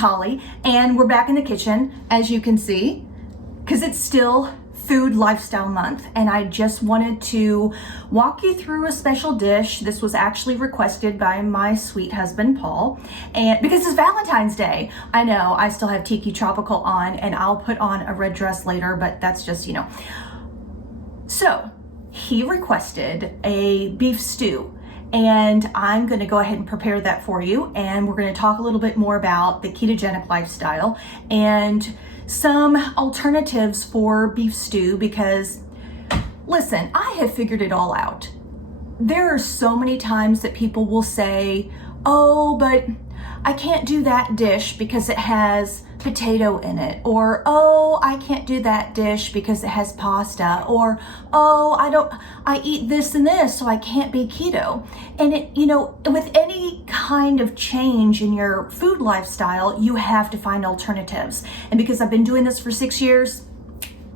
Holly, and we're back in the kitchen, as you can see, because it's still Food Lifestyle Month, and I just wanted to walk you through a special dish. This was actually requested by my sweet husband, Paul, and because it's Valentine's Day. I know, I still have Tiki Tropical on, and I'll put on a red dress later, but that's just, you know. So, he requested a beef stew, and I'm gonna go ahead and prepare that for you, and we're gonna talk a little bit more about the ketogenic lifestyle and some alternatives for beef stew, because listen, I have figured it all out. There are so many times that people will say, oh, but I can't do that dish because it has potato in it, or oh, I can't do that dish because it has pasta, or oh, I eat this and this, so I can't be keto. And it, you know, with any kind of change in your food lifestyle, you have to find alternatives. And because I've been doing this for 6 years,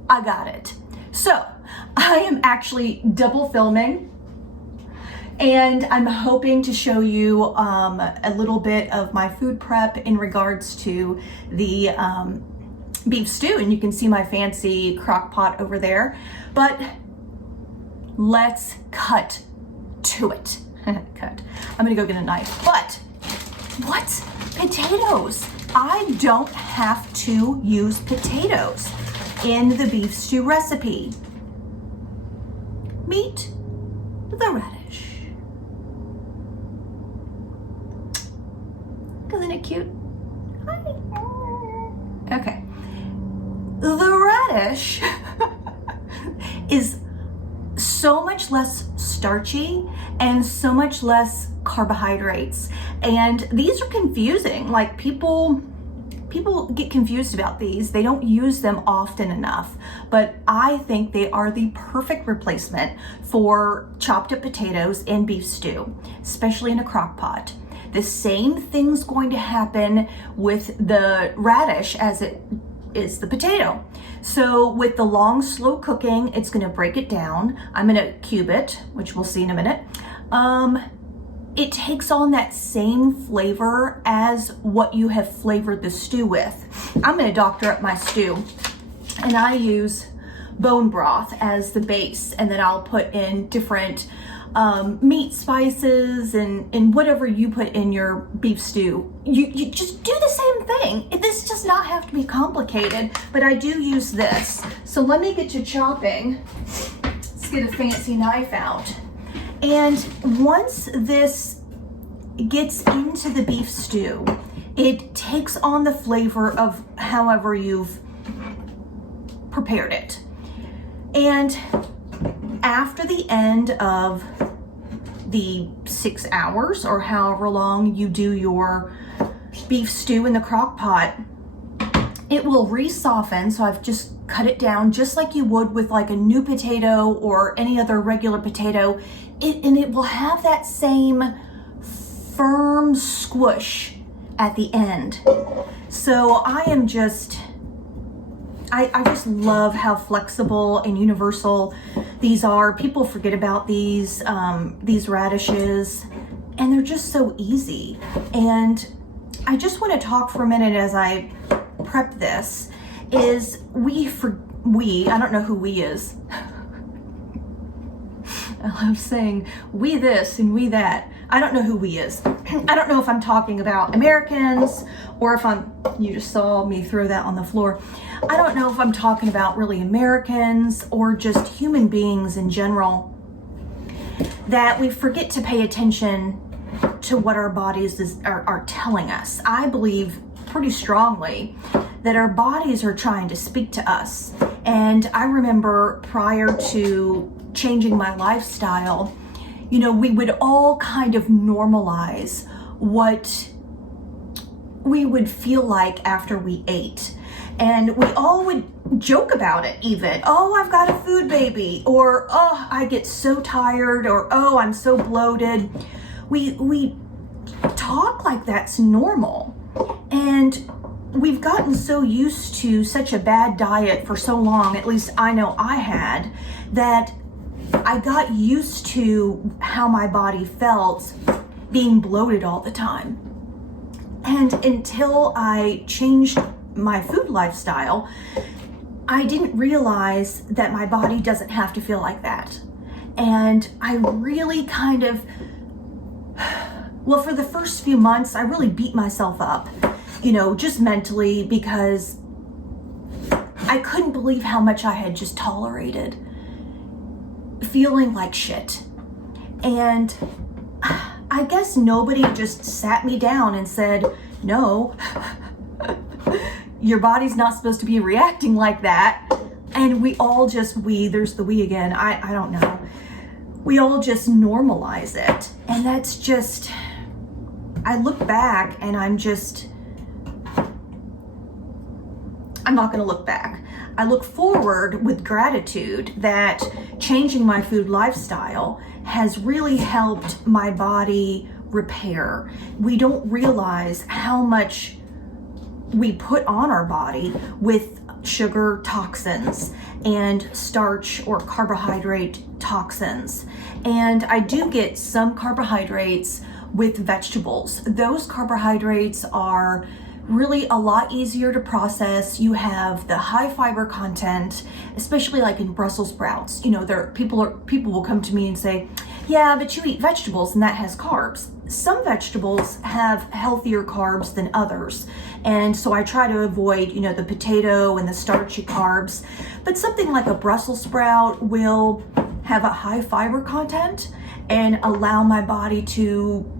I got it. So I am actually double filming, and I'm hoping to show you a little bit of my food prep in regards to the beef stew. And you can see my fancy crock pot over there. But let's cut to it. Cut. I'm gonna go get a knife. But what? Potatoes. I don't have to use potatoes in the beef stew recipe. Meet the radish. Isn't it cute? Hi. Okay. The radish is so much less starchy and so much less carbohydrates. And these are confusing. Like people get confused about these. They don't use them often enough, but I think they are the perfect replacement for chopped up potatoes in beef stew, especially in a crock pot. The same thing's going to happen with the radish as it is the potato. So with the long, slow cooking, it's gonna break it down. I'm gonna cube it, which we'll see in a minute. It takes on that same flavor as what you have flavored the stew with. I'm gonna doctor up my stew, and I use bone broth as the base, and then I'll put in different meat spices and whatever you put in your beef stew. You just do the same thing. This does not have to be complicated, but I do use this. So let me get you chopping. Let's get a fancy knife out. And once this gets into the beef stew, it takes on the flavor of however you've prepared it. And after the end of the 6 hours or however long you do your beef stew in the crock pot, it will re-soften. So I've just cut it down just like you would with like a new potato or any other regular potato. And it will have that same firm squish at the end. So I just love how flexible and universal these are. People forget about these radishes, and they're just so easy. And I just want to talk for a minute as I prep this, is I don't know who we is. I love saying we this and we that. I don't know who we is. I don't know if I'm talking about Americans or if you just saw me throw that on the floor. I don't know if I'm talking about really Americans or just human beings in general, that we forget to pay attention to what our bodies are telling us. I believe pretty strongly that our bodies are trying to speak to us. And I remember prior to changing my lifestyle, you know, we would all kind of normalize what we would feel like after we ate. And we all would joke about it even. Oh, I've got a food baby, or oh, I get so tired, or oh, I'm so bloated. We talk like that's normal. And we've gotten so used to such a bad diet for so long, at least I know I had, that I got used to how my body felt being bloated all the time. And until I changed my food lifestyle, I didn't realize that my body doesn't have to feel like that. And I really kind of, well, for the first few months, I really beat myself up, just mentally, because I couldn't believe how much I had just tolerated feeling like shit. And I guess nobody just sat me down and said, no, your body's not supposed to be reacting like that. And we all just, there's the we again, I don't know. We all just normalize it. And that's just, I look back and I'm not gonna look back. I look forward with gratitude that changing my food lifestyle has really helped my body repair. We don't realize how much we put on our body with sugar toxins and starch or carbohydrate toxins. And I do get some carbohydrates with vegetables. Those carbohydrates are really a lot easier to process. You have the high fiber content, especially like in Brussels sprouts. People will come to me and say, yeah, but you eat vegetables and that has carbs. Some vegetables have healthier carbs than others. And so I try to avoid, the potato and the starchy carbs. But something like a Brussels sprout will have a high fiber content and allow my body to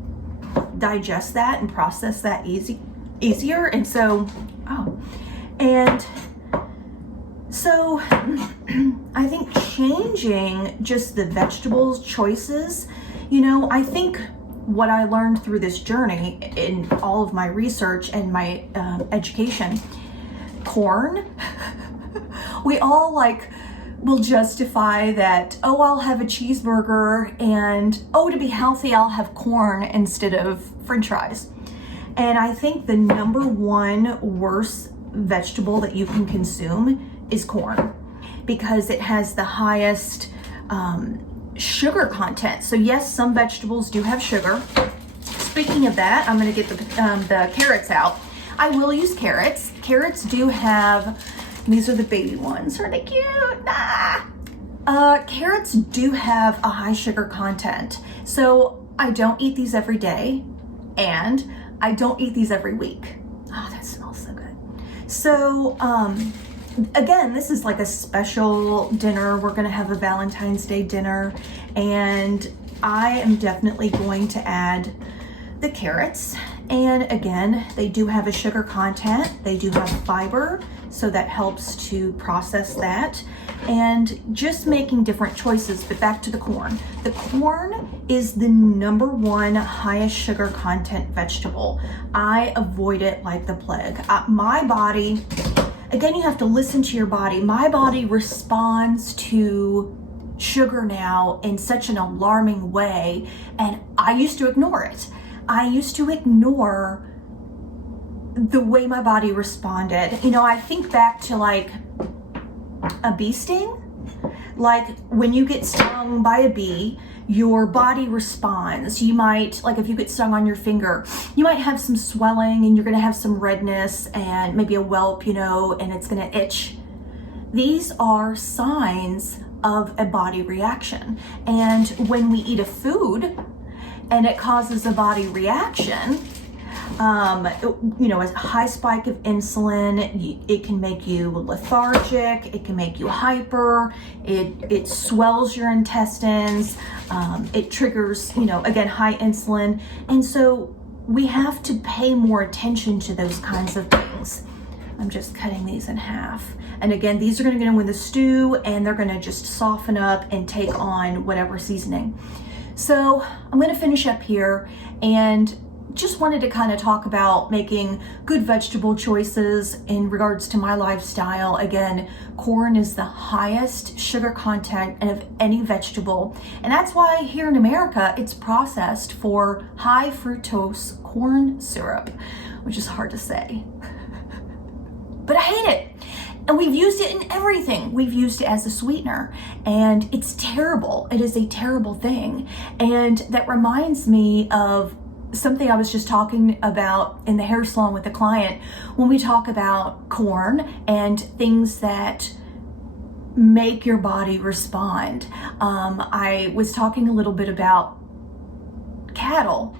digest that and process that easier. And so, I think changing just the vegetables choices, I think what I learned through this journey in all of my research and my education, corn, we all will justify that, I'll have a cheeseburger and, to be healthy, I'll have corn instead of French fries. And I think the number one worst vegetable that you can consume is corn, because it has the highest sugar content. So yes, some vegetables do have sugar. Speaking of that, I'm going to get the carrots out. I will use carrots. Carrots do have, these are the baby ones. Are they cute? Carrots do have a high sugar content. So I don't eat these every day, and I don't eat these every week. Oh, that smells so good. So, again, this is like a special dinner. We're going to have a Valentine's Day dinner, and I am definitely going to add the carrots. And again, they do have a sugar content. They do have fiber, so that helps to process that. And just making different choices. But back to the corn. The corn is the number one highest sugar content vegetable. I avoid it like the plague. My body, again, you have to listen to your body. My body responds to sugar now in such an alarming way, and I used to ignore it. I used to ignore the way my body responded. I think back to a bee sting. Like when you get stung by a bee, your body responds. You might, if you get stung on your finger, you might have some swelling and you're gonna have some redness and maybe a whelp, and it's gonna itch. These are signs of a body reaction. And when we eat a food and it causes a body reaction, a high spike of insulin, it can make you lethargic, it can make you hyper, it swells your intestines, it triggers, again, high insulin. And so we have to pay more attention to those kinds of things. I'm just cutting these in half. And again, these are gonna go in the stew, and they're gonna just soften up and take on whatever seasoning. So I'm gonna finish up here, and just wanted to kind of talk about making good vegetable choices in regards to my lifestyle. Again, corn is the highest sugar content of any vegetable. And that's why here in America, it's processed for high fructose corn syrup, which is hard to say. But I hate it. And we've used it in everything. We've used it as a sweetener, and it's terrible. It is a terrible thing. And that reminds me of something I was just talking about in the hair salon with a client when we talk about corn and things that make your body respond. I was talking a little bit about cattle.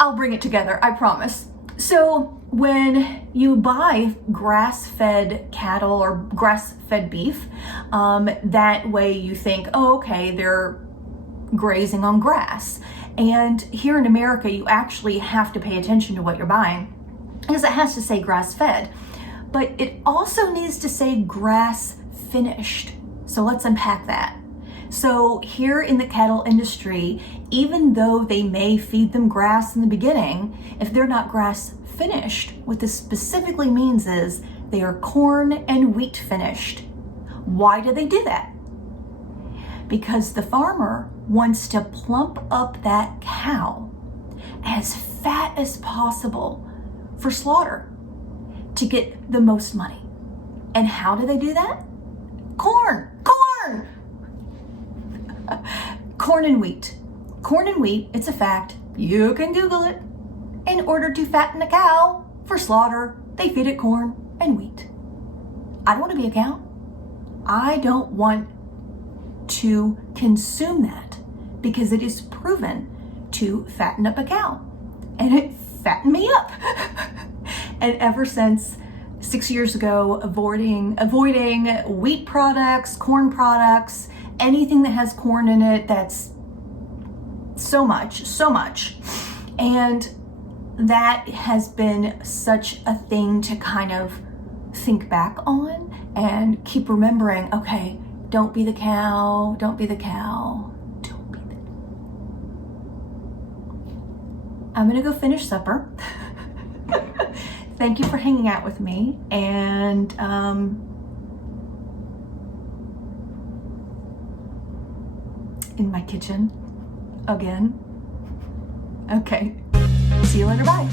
I'll bring it together, I promise. So when you buy grass-fed cattle or grass-fed beef, that way you think, oh, okay, they're grazing on grass. And here in America, you actually have to pay attention to what you're buying because it has to say grass-fed. But it also needs to say grass finished. So let's unpack that. So here in the cattle industry, even though they may feed them grass in the beginning, if they're not grass finished, what this specifically means is they are corn and wheat finished. Why do they do that? Because the farmer wants to plump up that cow as fat as possible for slaughter, to get the most money. And how do they do that? Corn. Corn and wheat. Corn and wheat, it's a fact. You can Google it. In order to fatten a cow for slaughter, they feed it corn and wheat. I don't want to be a cow. I don't want to consume that because it is proven to fatten up a cow. And it fattened me up. And ever since 6 years ago, avoiding wheat products, corn products, anything that has corn in it, that's so much. And that has been such a thing to kind of think back on and keep remembering, okay, don't be the cow, don't be the cow, don't be the... I'm gonna go finish supper. Thank you for hanging out with me, and in my kitchen again. Okay, see you later, bye.